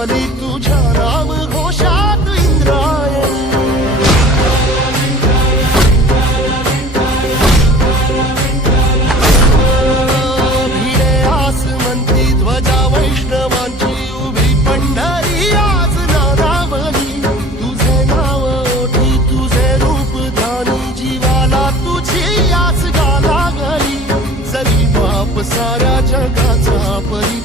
आली तुझ्या राम घोषात इंद्रायणी. भिडे आसमंती ध्वजा वैष्णवांची उभी पंढरी आज नानावली. तुझे नाव ओठी तुझे रूप ध्यानी जीवाला तुझी आस गा लागली. जरी बाप साऱ्या जगाचा परी